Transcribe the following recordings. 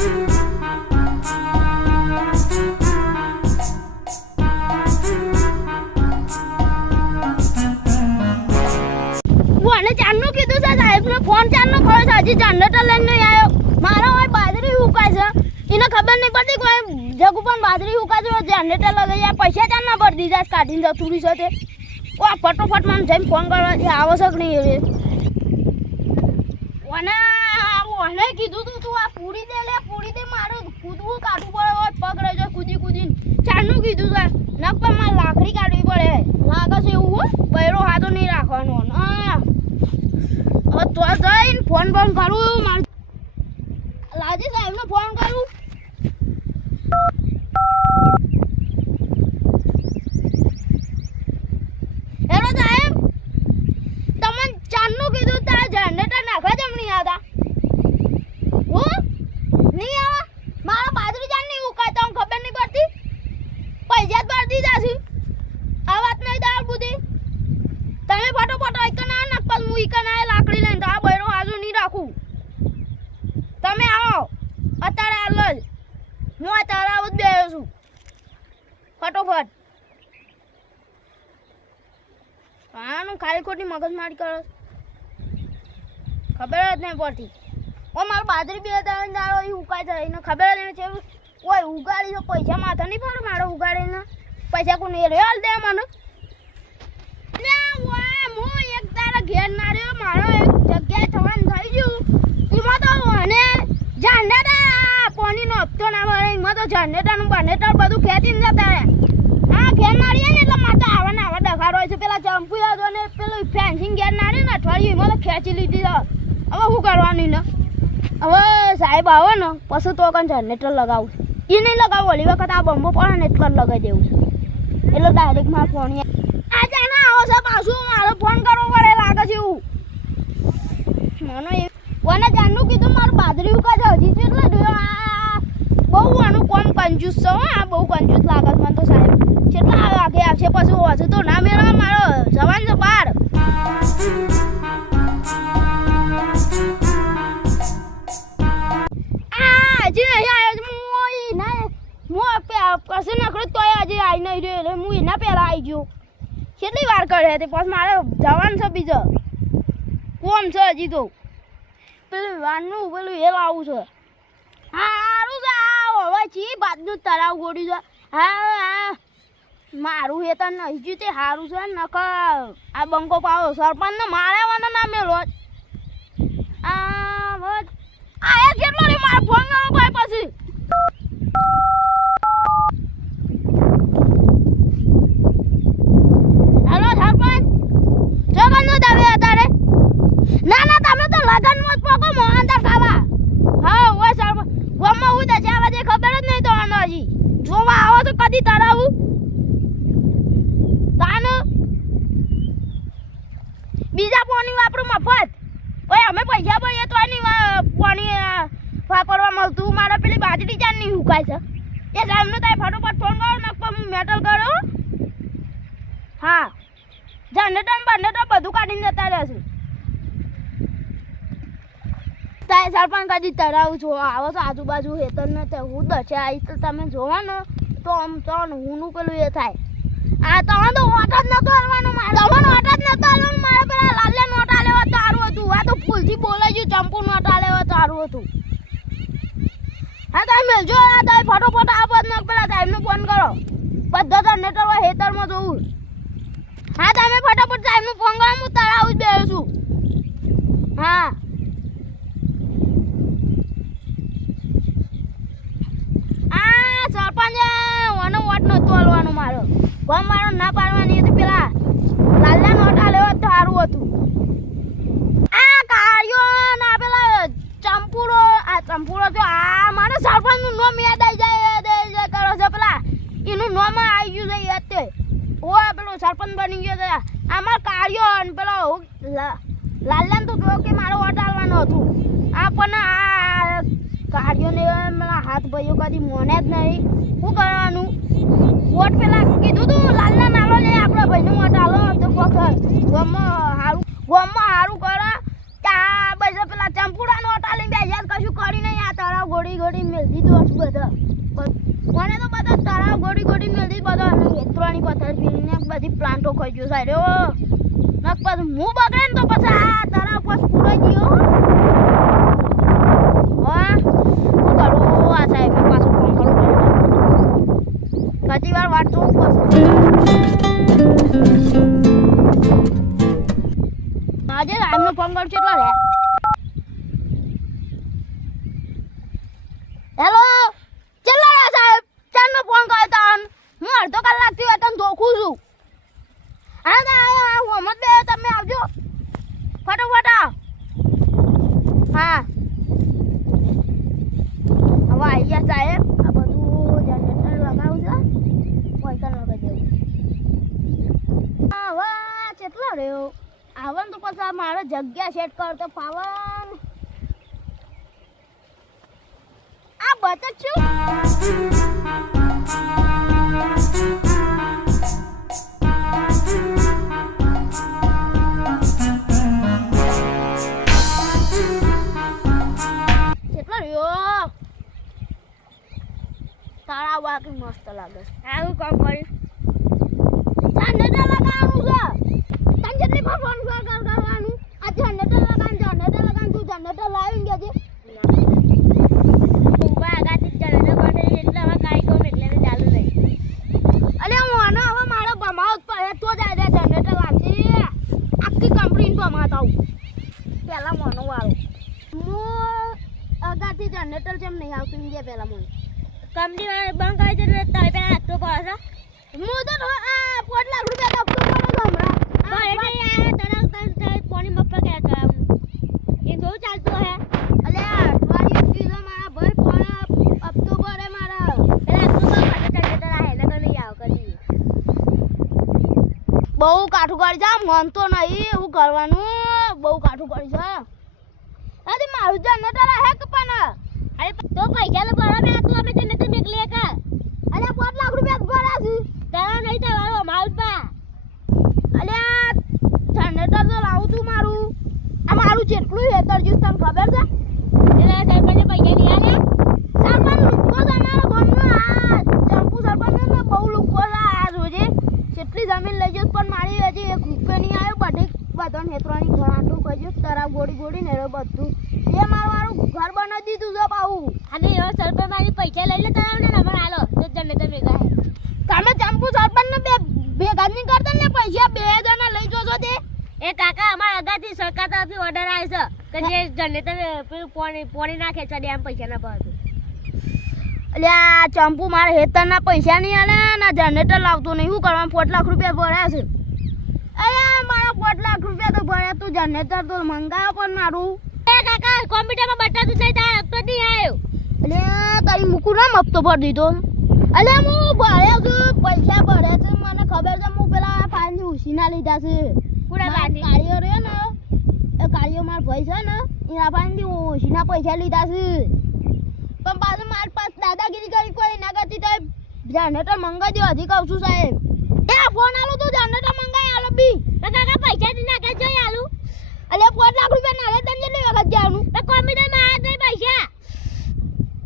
મને ચાંદનું કીધું છે સાહેબને ફોન ચાંદનો ખરો છે હજી જનરેટર લઈને નહીં આવ્યો મારો હોય બાજરી હુકાય છે એને ખબર નહીં પડતી કે જગુ પણ બાજરી હુકાય છે જનરેટર લગાવી જાય પૈસા ચાંદના ભરી દીધા કાઢીને જતું રહી છે ઓ ફટોફટ મને જઈને ફોન કરવા આવશ્યક નહીં હવે ઓને કીધું તું આ પૂરી દે મારે કૂદવું કાઢવું પડે હોય પગ રહી જાય કૂદીને ચાંદનું કીધું છે નક પણ મારે લાકડી કાઢવી પડે લાગે છે એવું હો બૈરો હાથો નહીં રાખવાનો હા તો જઈને ફોન કરું મારે લાજી સાહેબને ફોન કરું હેલો સાહેબ તમને ચાંદનું કીધું તારા જનરેટર નાખવા જમ નહીં આવતા હું નહીં આવા મારા બાજરી ચાંદ નહીં ઉકાય તમને ખબર નહીં પડતી પૈસા જ ભરી દીધા છે આ વાત નહીં દાળ બુધી તમે ફટોફટ એકના નાખવા હું એકના લાકડી લઈને આ બૈરો આજુ નહીં રાખું તમે આવો અત્યારે હાલ જ હું અત્યારે આવું જ બેઠો છું ફટોફટ આનું ખાલી ખોટી મગજમારી કરો ખબર જ નહીં પડતી ઓ મારું બાજરી બે ત્રણ દાડો એ ઉકાય છે એને ખબર જ નહીં છે કોઈ ઉગાડી તો પૈસા માથા નહીં પડે મારો ઉગાડીને પૈસા કોને હાલ દે મને હું એક તારા ઘેર ના રહ્યો મારો એક જગ્યાએ થવાનું થઈ ગયું એમાં તો અને જનરેટર પાણીનો હપ્તો ના મળે એમાં તો જનરેટરનું બનેટર બધું ખેંચીને જતા રહે આ ઘેર ના રહીએ ને એટલે મારે તો આવા ડખાર હોય છે પેલા ચંપુ યાદ ને પેલું ફેન્સિંગ ઘેર ના રહી ને અઠવાડિયું એમાં તો ખેંચી લીધી હવે શું કરવાની ને હવે સાહેબ આવે ને પછી તો કંઈ જનરેટર લગાવું એ નહીં લગાવું ઓલી વખત આ બંબો પડે ને એટલે જ લગાવી દેવું છે એટલે ડાયરેક્ટ મારા ફોન આજે ના આવો છે પાછું મારે ફોન કરવો પડે લાગે છે એવું મને કોને જાણનું કીધું મારું બાજરી ઉકા છે હજી છે એટલે બહુ આનું કોમ કંજૂસ છે આ બહુ કંજૂસ લાગે મને તો સાહેબ કેટલા વાગે આવશે પછી હજુ તો ના મેળવા મારો જવાન છે બહાર હજી નહીં આવ્યો પછી નકળું તોય હજી આવી નહીં રહ્યો એટલે હું એના પહેલાં આવી ગયો કેટલી વાર કરે તે પછી મારે જવાનું છે બીજો કોમ છે હજી તો પેલું વાનનું પેલું એ લાવું છે હા સારું છે હવે છી બાજનું તળાવ ગોડ્યું છે હા મારું એ તો નહીં જ્યું તે સારું છે નકર આ બંકો પાવો સરપંચને મારવાનો ના મેલો આયા કેટલો રે મારો ફોન કરો ભાઈ પછી હેલો સરપંચ જગનનો દાવે અત્યારે ના તમે તો લગનમાં જ પોકો મોહનદાર ખાવા હા ઓય સરપંચ ગોમાં હું તો જાવા દે ખબર જ નહીં તો આનો હજી જોવા આવો તો કદી તરાવું તાનો બીજા પાણી વાપરું મફત ઓય અમે પૈસા ભરીએ તો નહીં પાણી વાપરવા મળતું મારા પેલી બાજરી ચાન નહીં હુકાય છે એ સાહેબનો તાય ફટોફટ ફોન કરો ને હું મેટલ કરો હા જનરેટર બધું કાઢીને જતા રહેશે તાય સરપંચ કદી તરાવું છો આવો તો આજુબાજુ હેતર ને તે હું દશે આવી તો તમે જોવા ને તો આમ તો હુંનું પેલું એ થાય આ તો ઓટ જ નતો હાલવાનું મારે તમને ઓટ જ નતો હાલવાનું મારે પેલા લાલે નોટ આલેવા તો સારું હતું આ તો ફૂલથી બોલાઈ ગયું ચંપુ નોટ આલેવા તો સારું હતું હા તમે મેલજો આ તમે ફટોફટ આ બધ પેલા સાહેબને ફોન કરો બધા જનરેટર હોય હેતરમાં જોવું હા તમે ફટાફટ સાહેબને ફોન કરો હું તળાવ જ બેસું છું હા સરપંચ ઓનો વોટ નતો હાલવાનો મારો ગમ મારો ના પાડવાની હતી પેલા લાલના નોટા લેવા તો સારું હતું આ કાર્યો ના પેલા ચંપુરો તો આ મારે સરપંચ નું નામ યાદ આવી જાય કરો છે પેલા એનું નામ આવી ગયું છે યાદ તે ઓ પેલો સરપંચ બની ગયો છે અમાર કાર્યો અને પેલો લાલન તો જો કે મારો વોટ હાલવાનો હતું આ પણ આ કાર્યો ને મારા હાથ ભાઈઓ કદી મોને જ નહીં શું કરવાનું વોટ પેલા કીધું તું લાલના નાલો લે આપણા ભાઈને વોટ હાલો તો પકડ ગોમમાં સારું કરે ત્યાં બસ પેલા ચંપુડાનો વોટ હાલીને બે યાદ કશું કરી નહીં આ તળાવ ગોળી ગોળી મેળવી દો બધા મને તો બધા તળાવ ગોળી ગોળી મેળવી બધા હેતરાની પથ્થર પીને બધી પ્લાન્ટો ખાઈ ગયો સાહેબ નક પછી હું બગડે ને તો પછી આ તળાવ પછી પૂરાઈ ગયો હા હું કરું આ સાહેબ પાછું ફોન કરું ઘણી વાર વાંચું પછી આજે સાહેબનો ફોન કરું કેટલો રે હેલો ચલો રે સાહેબ ચારનો ફોન કર્યો તન હું અડધો કલાકથી વેતન ધોખું છું હા તો હું મત બે તમે આવજો ફટાફટ હા હવે આવી ગયા સાહેબ આ બધું જનરેટર લગાવું છે પૈસા લગાવી દેવું હવે કેટલો રહ્યો આવન તો પછી મારે જગ્યા સેટ કરતો પાવન આ બચત છું કેટલો રહ્યો તારા વાકી મસ્ત લાગે આવું કામ કર્યું જનરેટર લગાવવાનું છે તને જેટલી ફોન કરવાનું આ જનરેટર લગાવ તું જનરેટર લાવીને ગયા છે જનરેટર જેમ નહીં આવતું ઇન્ડિયા પહેલા મને કંપની વાળા બંધ કરી દે તો પહેલા આપતો પડે હું તો આ 5 લાખ રૂપિયા આપતો પડે હમણાં પાણી મફત કે એ બહુ ચાલતો હે અલે અઠવાડિયું કિલો મારા ભર પાણી આપતો પડે મારા પહેલા આપતો જનરેટર આ હેલે તો નહીં આવ કરી બહુ કાઠું કરી જા મન તો નહીં એવું કરવાનું બહુ કાઠું કરી જા અરે મારું જનરેટર હે કે પણ અરે તો પૈસા લે ભરા મે તું અમે જનરેટર મેકલે કે અરે 5 લાખ રૂપિયા ભરા છે તારા નહીં તારો અમાઉન્ટ પા અલે જનરેટર તો લાવું તું મારું આ મારું જેટલું હેતર જ્યુસ તને ખબર છે એટલે સરપંચે પૈસા નહીં આલે સરપંચ લુકો તમારો ગમનો આ ચંપુ સરપંચ ને બહુ લુકો છે આ રોજે જેટલી જમીન લઈ જસ પણ મારી હજી 1 રૂપિયો નહીં આવ્યો બધો હેતરાની ઘણાટું કજો તરા ગોડી ગોડી ને બધું એ મારું ઘર બનાવી દીધું છે બાઉ અને એ સરપંચ મારી પૈસા લઈ લે તરાવ ને નંબર આલો તો જનરેટર ભેગા હે તમે ચંપુ સરપંચ ને ભેગા નહીં કરતા ને પૈસા બે જણા લઈ જોજો તે એ કાકા અમાર અગાથી સરકાર તરફથી ઓર્ડર આવ્યો છે કે જે જનરેટર પેલું પોણી નાખે છે ડેમ પૈસા ના પાડતું અલ્યા ચંપુ મારે હેતરના પૈસા નહીં આલે ના જનરેટર લાવતો નહીં શું કરવાનું 5 લાખ રૂપિયા ભર્યા છે અરે મારા 5 લાખ રૂપિયા તો ભર્યા તું જનરેટર તો મંગાવો પણ મારું એ કાકા કોમ્પ્યુટરમાં બતાતું નહીં તાર હપ્તો નહીં આવ્યો અલે તારી મુકુ ના હપ્તો ભરી દીધો અલે હું ભર્યા છું પૈસા ભર્યા છે મને ખબર છે હું પેલા પાણી ઉસીના લીધા છે પૂરા પાણી કાળીઓ રે ને એ કાળીઓ માર ભાઈ છે ને એના પાણી ઉસીના પૈસા લીધા છે પણ પાછું માર પાસ દાદાગીરી કરી કોઈ ના કરતી તો જનરેટર મંગાવજો હજી કહું છું સાહેબ એ ફોન આલો તું જનરેટર મંગાઈ આલો બી કાકા પૈસા દી નાખે જોઈ આલુ અલે 5 લાખ રૂપિયા નાખે તને કેટલી વખત જાનું તો કોમ્પ્યુટર માં આ દે પૈસા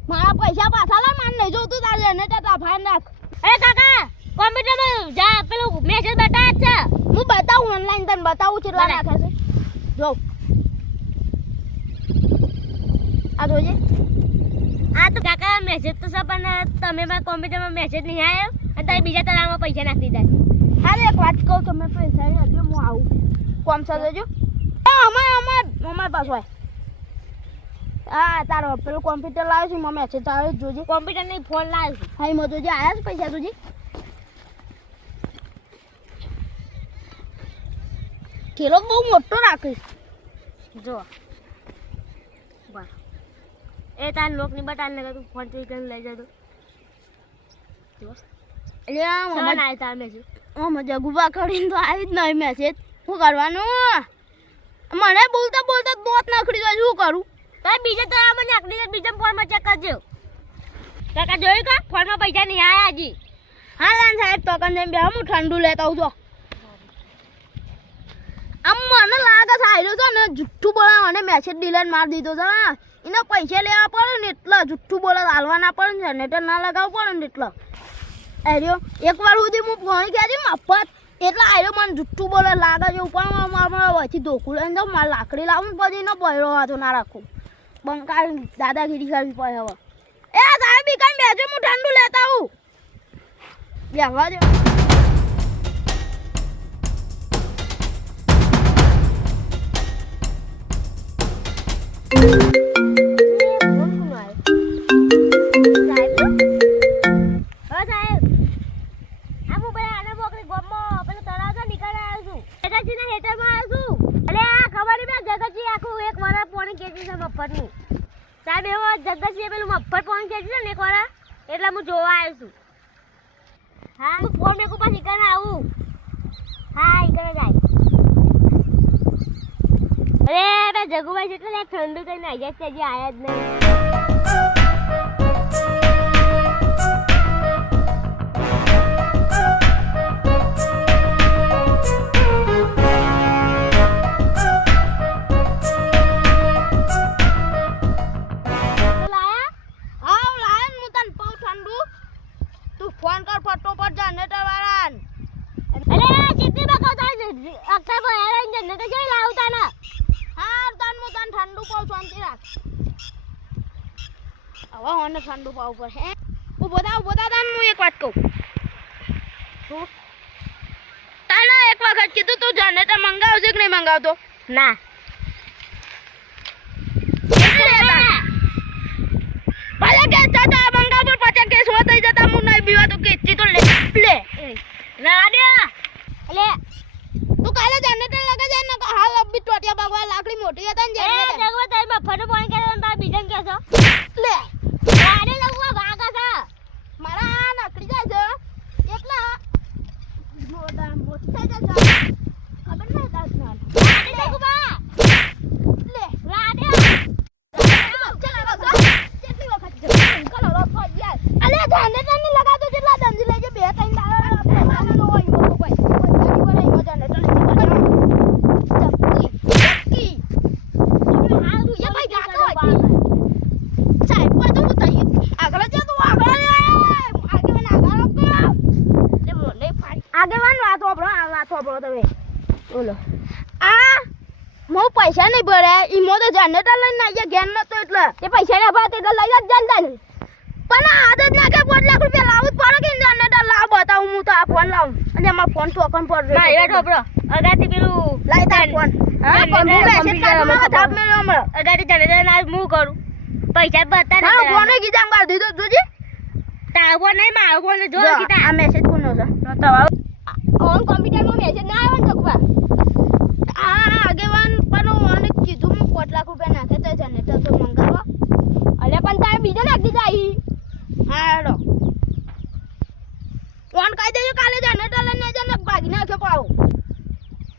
મારા પૈસા પાછા લા માન નહીં જોતું તાર જનરેટર તા ફાન રાખ એ કાકા કોમ્પ્યુટર માં જા પેલું મેસેજ બતાવે છે હું બતાવું ઓનલાઈન તને બતાવું કેટલા નાખે છે જો આ જોજે આ તો કાકા મેસેજ તો સબ પણ તમે માં કોમ્પ્યુટરમાં મેસેજ નહીં આવ્યો અને તમે બીજા તળાવમાં પૈસા નાખી દીધા અરે એક વાત કહું તમે પૈસા આપજો હું આવું કોમ સજો અમાર પાસ હોય હા તારો પેલું કોમ્પ્યુટર લાવ્યો છે મેં મેસેજ આવ્યો જોજે કોમ્પ્યુટર નહીં ફોન લાવ્યો છે હા એમાં જોજે આવ્યા છે પૈસા જોજે થેલો બહુ મોટો રાખીશ જો બસ એ તાર લોક ની બટાન ને તું ફોન થી કરીને લઈ જતો એટલે મમ્મા ના તાર મેસેજ મમ્મા જગુબા કરીને તો આવી જ નહીં મેસેજ શું કરવાનું મને બોલતા બોલતા દોત નાખડી જાય શું કરું તો બીજા તો મને નાખડી દે બીજા ફોન માં ચેક કરજો કાકા જોયું કા ફોન માં પૈસા નહીં આયા હજી હા લાન સાહેબ તો કન જેમ બે હું ઠંડુ લેતા આવું જો આમ મને લાગે છે આયરો છે ને જુઠ્ઠું બોલાવ અને મેસેજ ડિલીટ માર દીધો છે એના પૈસા લેવા પડે ને એટલા જુઠ્ઠું બોલે હાલવાના પડે ને જનરેટર ના લગાવવું પડે ને એટલા આર્યો એકવાર સુધી હું ફોન કરી મફત એટલે આર્યો મને જુઠ્ઠું બોલે લાગે છે પણ મારા વચ્ચે ધોકું લઈને જાઉં મારે લાકડી લાવું પછી એનો પહેરો હતો ના રાખું બંકાર દાદાગીરી કરવી પડે હવે એ સાહેબ કાંઈ બેજો હું ઠંડુ લેતા આવું બેહવા દો સાહેબ એવો જગતજી પેલું મફત ફોન ખેંચી છે ને એક વાર એટલે હું જોવા આવ્યો છું હા હું ફોન મેં ઉપર નીકળને આવું હા નીકળે જાય અરે બે જગુભાઈ જેટલે ઠંડુ થઈને આવી જાય હજી આવ્યા જ નહીં ફોન કર ફટોફટ જનરેટર વાળાને અરે કેટલી બકો થાય અક્કા કો હેરાન જનરેટર જોઈ લાવતા ના હા તન મુ તન ઠંડુ પાવ શાંતિ રાખ હવે હોને ઠંડુ પાવ પર હે ઉભો થા તન હું એક વાત કહું શું તને એક વખત કીધું તું જનરેટર મંગાવજે કે નહીં મંગાવતો ના ભલે કે ચાચા મંગાવ પર પાછા કેસ હો થઈ જતા હું નહીં બીવા તો કેસી તો લે ના દે લે તું કાલે જનરેટર લગા જાય ને હાલ અબી ટોટિયા ભગવાન લાકડી મોટી હતા ને એ જગવા તારી મફતનું ફોન કરે તાર બીજન કેસો લે આને લગવા ભાગા છે મારા આ નકડી જાય છે એટલા મોટી થઈ જાય ખબર નહીં તાર ના આને જગવા લે રાડે અલે જનરેટર ની લગાતો જેટલા દંજી લેજે બે ત્રણ દાડા પ્રમાણ નો હોય તો કોઈ કોઈ જનરેટર ચક્કી હાલ તું એ ભાઈ ગાતો હોય સાહેબ પર તો ઉતાઈ આગળ જા તું આગળ લે આગેવાન આગળ કરો લે મોને ફાડી આગેવાન વાત વાપરો તમે બોલો આ મો પૈસા નહીં ભરે ઈમો તો જનરેટર લઈને આયા ઘેર નતો એટલે એ પૈસા ના ભાત એટલે લઈ જ જલતા નહીં પણ આદત ના કે 5 લાખ રૂપિયા લાવું જ પડે કે જનરેટર લાવ બતાવું હું તો આ ફોન લાવું અને એમાં ફોન ટોકન પર ના એ ઠોપરો અગાથી પેલું લાઈ તાર ફોન હા પણ હું મેસેજ કાઢવા થાપ મેળ્યો હમણાં અગાથી જનરેટર ના હું કરું પૈસા બતા હા ફોન ગીજામ કાઢ દીધો જોજે તાવો નહીં મારો ફોન જો કીધા આ મેસેજ કોનો છે તો ઓન કોમ્પ્યુટરમાં મેસેજ ના આવે ને જગવા આ આગેવાન પણ મને કીધું હું 5 લાખ રૂપિયા નાખે તો જનરેટર તો મંગાવો અલે પણ તારે બીજો નાખી દીધા હા હેડો ફોન કહી દેજો કાલે જનરેટર લઈને જને ભાગી નાખ્યો પાવ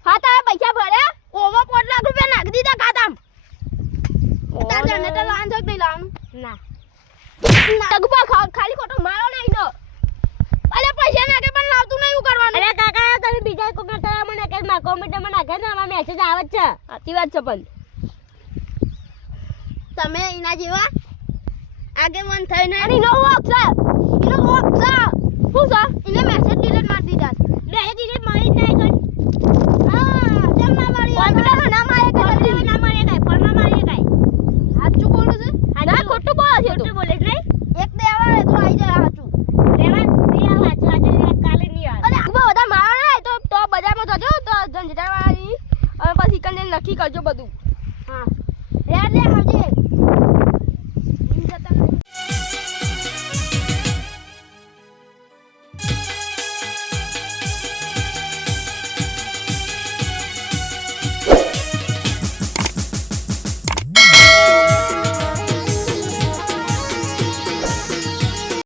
હા તારે પૈસા ભર્યા ઓવર 5 લાખ રૂપિયા નાખી દીધા ખાતામાં તાર જનરેટર લાવવાનું છે કે નહીં લાવવાનું ના તગપા ખાલી ખોટો મારો નહીં તો અલે પૈસા નાખે પણ લાવતું નહીં એવું કરવાનું અરે કાકા તમે બીજા કોકના તળાવમાં નાખે માં કોમ્પ્યુટરમાં નાખે ને આમાં મેસેજ આવે જ છે સાચી વાત છે પણ તમે એના જેવા આગેવાન થઈને એનો વોક છે શું છે એને મેસેજ ડિલીટ મારી દીધા મેસેજ ડિલીટ મારી જ નહીં હા કેમ ના મારી કોમ્પ્યુટરમાં ના મારે કોમ્પ્યુટરમાં ના મારે કાઈ ફોનમાં મારે કાઈ સાચું બોલું છે ના ખોટું બોલે છે તું બોલે નહીં એક દેવા તો આવી જાય સાચું રેવા બે વાંચો આજે કાલે નહીં આવે અરે બધા મારા તો બજારમાં જજો તો જંજટાવાળી અને પછી કને નક્કી કરજો બધું